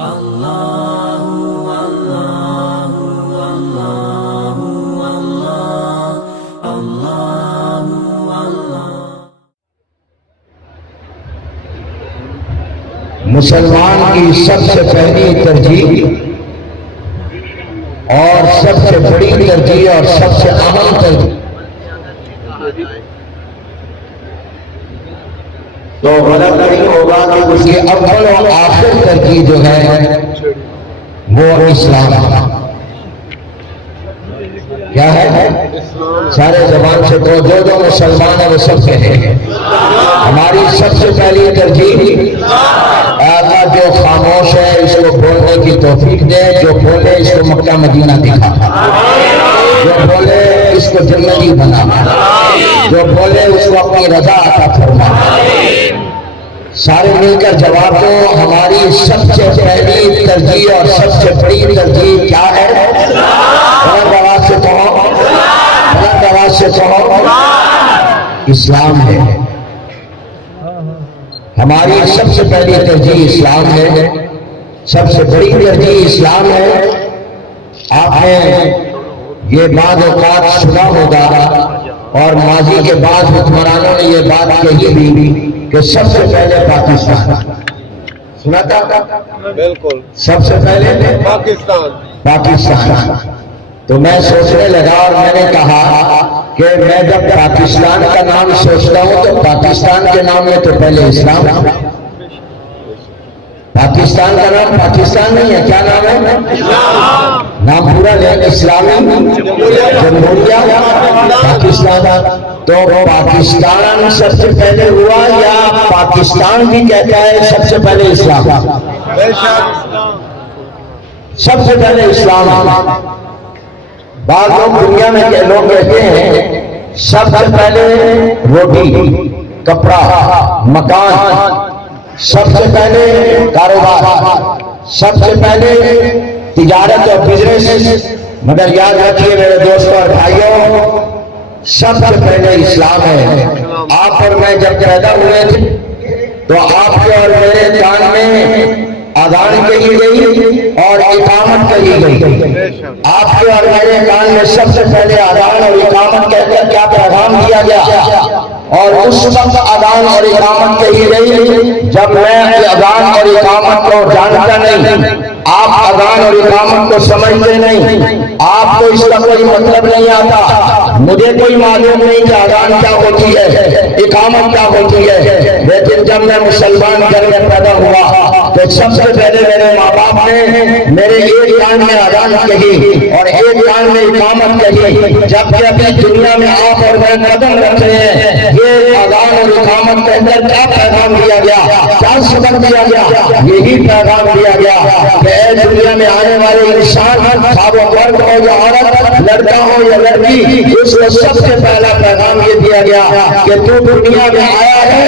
مسلمان کی سب سے پہلی ترجیح اور سب سے بڑی ترجیح اور سب سے اہم ترجیح تو غلط نہیں ہوگا کہ اس کی اول اور آخر ترجیح جو ہے وہ اسلام ہے۔ کیا ہے؟ سارے زبان سے تو جو مسلمان ہے وہ سب کہیں ہماری سب سے پہلی ترجیح اللہ جو خاموش ہے اس کو بولنے کی توفیق دے، جو بولے اس کو مکہ مدینہ دکھا، جو بولے اس کو جنتی بنا، جو بولے اس کو اپنی رضا عطا فرما۔ سارے مل کر جواب دو، ہماری سب سے پہلی ترجیح اور سب سے بڑی ترجیح کیا ہے؟ بلند آواز سے کہو، بلند آواز سے کہو، اسلام ہے۔ ہماری سب سے پہلی ترجیح اسلام ہے، سب سے بڑی ترجیح اسلام ہے۔ آپ نے یہ بعض اوقات سنا ہوگا اور ماضی کے بعض حکمرانوں نے یہ بات کہی بھی کہ سب سے پہلے پاکستان سنا تھا، بالکل سب سے پہلے پاکستان۔ تو میں سوچنے لگا اور میں نے کہا کہ میں جب پاکستان کا نام سوچتا ہوں تو پاکستان کے نام میں تو پہلے اسلام، پاکستان کا نام پاکستان نہیں ہے، کیا نام ہے؟ نام پورا لے اسلامی جمہوریہ پاکستان۔ تو پاکستان سب سے پہلے ہوا یا پاکستان بھی کہتا ہے سب سے پہلے اسلام؟ سب سے پہلے اسلام۔ بعض لوگ دنیا میں لوگ کہتے ہیں سب سے پہلے روٹی، کپڑا، مکان، سب سے پہلے کاروبار، سب سے پہلے تجارت اور بزنس۔ مگر یاد رکھیے میرے دوستوں اور بھائیوں، سب سے پہلے اسلام ہے۔ آپ اور میں جب پیدا ہوئے تھے تو آپ کے اور میرے کان میں اذان کہی گئی اور اقامت کہی گئی۔ آپ کے اور میرے کان میں سب سے پہلے اذان اور اقامت کہہ کر کیا پیغام دیا گیا؟ اور اس وقت اذان اور اقامت کہی گئی جب میں اذان اور اقامت کو جانتا نہیں، آپ اذان اور اقامت کو سمجھتے نہیں، آپ کو اس کا کوئی مطلب نہیں آتا، مجھے کوئی معلوم نہیں کہ اذان کیا ہوتی ہے، اقامت کیا ہوتی ہے۔ لیکن جب میں مسلمان گھر میں پیدا ہوا تو سب سے پہلے میرے ماں باپ نے میرے ایک کان میں اذان کہی اور ایک کان میں اقامت کہی۔ جبکہ ابھی دنیا میں آپ اور میں قدم رکھ رہے ہیں، یہ اذان اور اقامت کے اندر کیا پیغام دیا گیا، کیا سبق دیا گیا؟ یہی پیغام دیا گیا کہ اے دنیا میں آنے والے انسان، خواہ وہ مرد ہو یا عورت، لڑکا ہو یا لڑکی، اس کو سب سے پہلا پیغام یہ دیا گیا کہ تو دنیا میں آیا ہے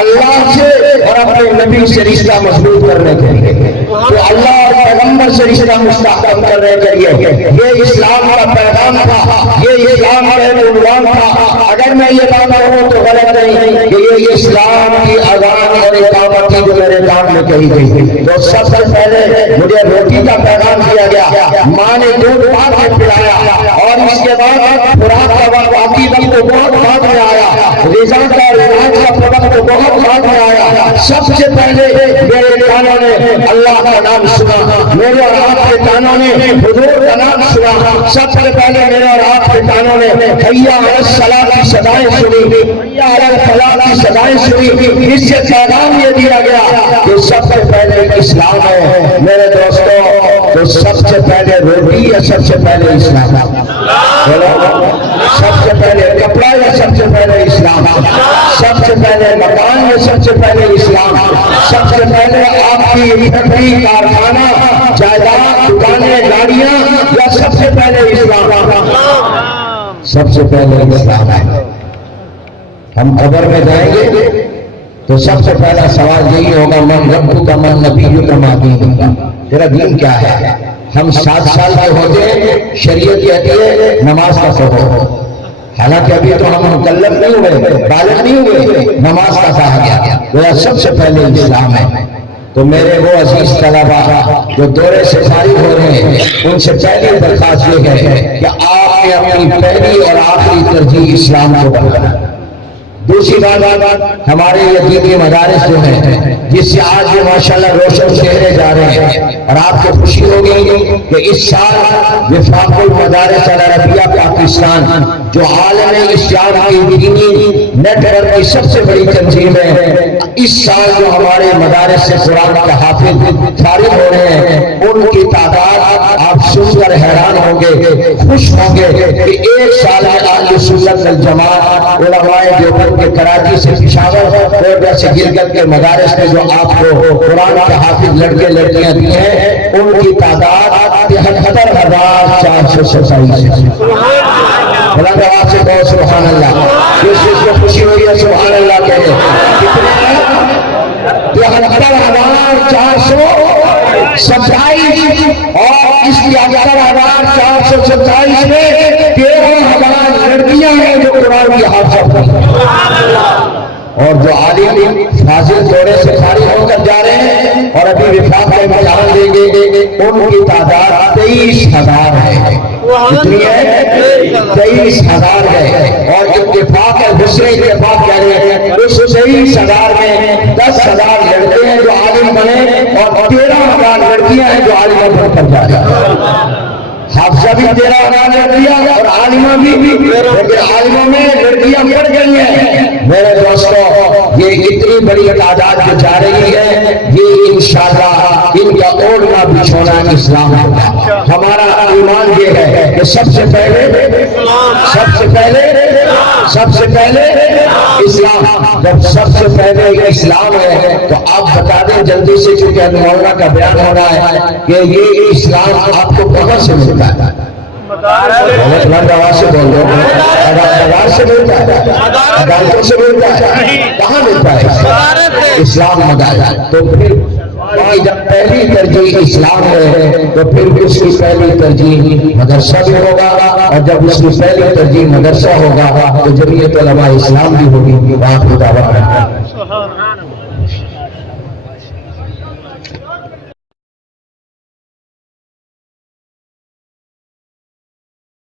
اللہ سے اور اپنے نبی سے رشتہ مضبوط کرنے کے لیے، تو اللہ اور پیغمبر سے رشتہ مستحکم کرنے کے لیے۔ یہ اسلام کا پیغام تھا، یہ اسلام کا عنوان تھا۔ اگر میں یہ بات کروں تو غلط نہیں کہ یہ اسلام کی اذان اور اقامت کی جو میرے کان میں کہی گئی۔ تو سب سے پہلے مجھے روٹی کا پیغام دیا گیا، ماں نے دودھ پاک میں پلایا، اور اس کے بعد خوراک کا وقت تو بہت بعد میں آیا، غذا کا علاج کا وقت تو بہت بعد میں آیا۔ سب سے پہلے میرے کانوں نے اللہ کا نام سنا، میرے اور آپ کے کانوں نے حضور کا نام سنا۔ سب سے پہلے میرے اور آپ کے کانوں نے حی علی الصلاۃ کی صدائیں سنی، حی علی الفلاح کی صدائیں سنی۔ اس سے پیغام یہ دیا گیا کہ سب سے پہلے اسلام ہے۔ میرے دوستوں، تو سب سے پہلے روٹی یا سب سے پہلے اسلام؟ سب سے پہلے کپڑا یا سب سے پہلے اسلام؟ سب سے پہلے مکان یا سب سے پہلے اسلام؟ سب سے پہلے آپ کی فیکٹری، کارخانہ، جائیداد، دکانیں، گاڑیاں یا سب سے پہلے اسلام؟ سب سے پہلے اسلام ہے۔ ہم قبر میں جائیں گے تو سب سے پہلا سوال یہی ہوگا، من ربک من نبیک ما دینک، تیرا دین کیا ہے؟ ہم 7 سال کے ہوتے شریعت کہتی ہے نماز کا پڑھو، حالانکہ ابھی تو ہم مکلف نہیں ہوئے، بالغ نہیں ہوئے، نماز کا کہا گیا۔ وہ سب سے پہلے اسلام ہے۔ تو میرے وہ عزیز طلبہ جو دورے سے فارغ ہو رہے ہیں ان سے پہلی درخواست یہ ہے کہ آپ نے اپنی پہلی اور آخری ترجیح اسلام کو بنانا۔ دوسری بات ہمارے یہ دینی مدارس جو ہیں جس سے آج یہ ماشاءاللہ روشن چہرے جا رہے ہیں، اور آپ کو خوشی ہوگی کہ اس سال وفاق المدارس العربیہ پاکستان جو عالم اسلام کی دینی نیٹ ورک کی سب سے بڑی تنظیم ہے، اس سال جو ہمارے مدارس سے قرآن کے حافظ فارغ ہو رہے ہیں ان کی تعداد آپ سن کر حیران ہوں گے، خوش ہوں گے کہ ایک سال میں اہل سنت والجماعت علماء دیوبند کے کراچی سے پشاور اور جیسے گلگت کے مدارس میں جو آپ کو قرآن کے حافظ لڑکے لڑکیاں دی ہیں ان کی تعداد 73,427 ہے۔ بلند آواز سے کہو سبحان اللہ۔ جس چیز کو خوشی ہوئی ہے سبحان اللہ کہے۔ کتنے ہیں؟ 73,427 اور اس 73,427 میں 13,000 لڑکیاں ہیں جو قرآن کی حافظ ہیں، اور جو عالم فاضل دورے سے فارغ ہو کر جا رہے ہیں اور ابھی وفاق کا امتحان دیں گے ان کی تعداد 23,000 ہے۔ کتنی ہے؟ 23,000 ہے، اور اتفاق ہے دوسرے اتفاق کہہ رہے ہیں اس 23,000 میں 10,000 لڑکے ہیں جو عالم بنے اور 13,000 لڑکیاں ہیں جو عالمہ بن کر جا رہے ہیں۔ حافظہ بھی 13,000 لڑکیاں اور عالمہ بھی، لیکن عالموں میں لڑکیاں بڑھ گئی ہیں۔ میرے دوستو یہ اتنی بڑی تعداد جو جا رہی ہے یہ انشاءاللہ ان کا اوڑھنا بچھونا اسلام ہوگا۔ ہمارا ایمان یہ ہے کہ سب سے پہلے اسلام، جب سب سے پہلے اسلام ہے تو آپ بتا دیں جلدی سے چونکہ مولانا کا بیان ہو رہا ہے کہ یہ اسلام آپ کو کہاں سے ملتا ہے؟ بلند آواز سے بول دو۔ بازار سے ملتا ہے، عدالتوں سے ملتا ہے، کہاں ملتا ہے؟ اسلام مدارس۔ تو پھر جب پہلی ترجیح اسلام ہے تو پھر اس کی پہلی ترجیح مدرسہ بھی ہوگا، اور جب اس کی پہلی ترجیح مدرسہ ہوگا تو جمعیت علماء اسلام بھی ہوگی۔